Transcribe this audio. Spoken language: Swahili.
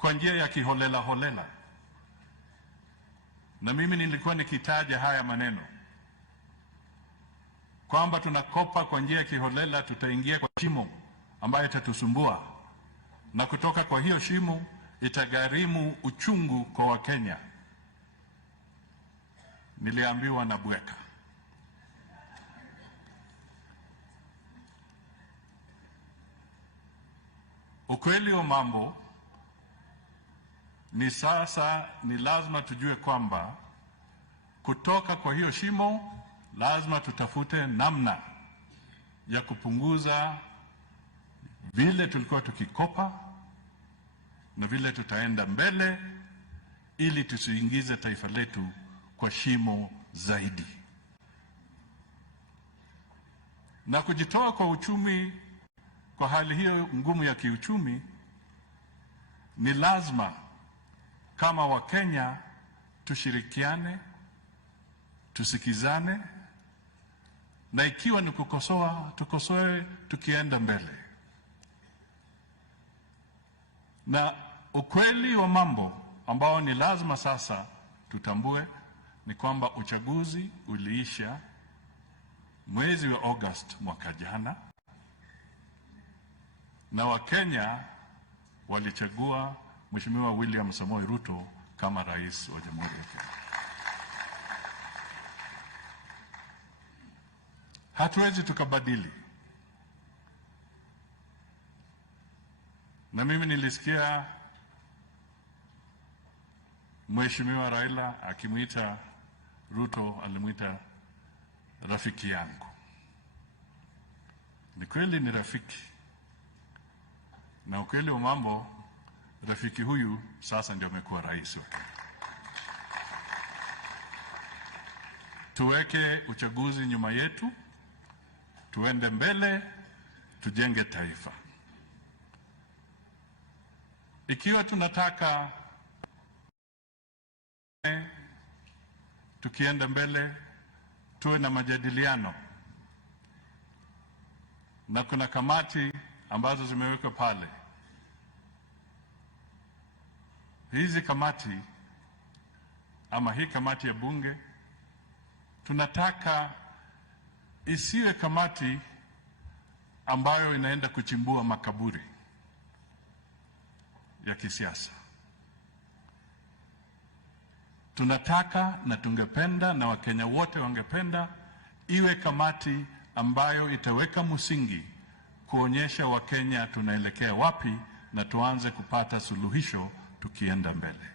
kwa njia ya kiholela holela. Na mimi nilikuwa nikitaja haya maneno kwamba tunakopa kwa njia ya kiholela, tutaingia kwa shimo ambayo itatusumbua, na kutoka kwa hiyo shimo itagharimu uchungu kwa Wakenya. Niliambiwa na bweka. Ukweli wa mambo ni sasa ni lazima tujue kwamba kutoka kwa hiyo shimo lazima tutafute namna ya kupunguza vile tulikuwa tukikopa na vile tutaenda mbele, ili tusiingize taifa letu kwa shimo zaidi. Na kujitoa kwa uchumi kwa hali hiyo ngumu ya kiuchumi, ni lazima kama Wakenya tushirikiane, tusikizane, na ikiwa ni kukosoa, tukosoe tukienda mbele. Na ukweli wa mambo ambao ni lazima sasa tutambue ni kwamba uchaguzi uliisha mwezi wa August mwaka jana, na Wakenya walichagua Mheshimiwa William Samoei Ruto kama rais wa Jamhuri ya Kenya. Hatuwezi tukabadili. Na mimi nilisikia Mheshimiwa Raila akimuita Ruto, alimuita rafiki yangu. Ni kweli ni rafiki. Na ukweli wa mambo, rafiki huyu sasa ndio amekuwa rais wa Kenya. Tuweke uchaguzi nyuma yetu, tuende mbele, tujenge taifa. Ikiwa tunataka tukienda mbele tuwe na majadiliano, na kuna kamati ambazo zimewekwa pale. Hizi kamati ama hii kamati ya bunge, tunataka isiwe kamati ambayo inaenda kuchimbua makaburi ya kisiasa. Tunataka na tungependa na Wakenya wote wangependa iwe kamati ambayo itaweka msingi kuonyesha Wakenya tunaelekea wapi, na tuanze kupata suluhisho tukienda mbele.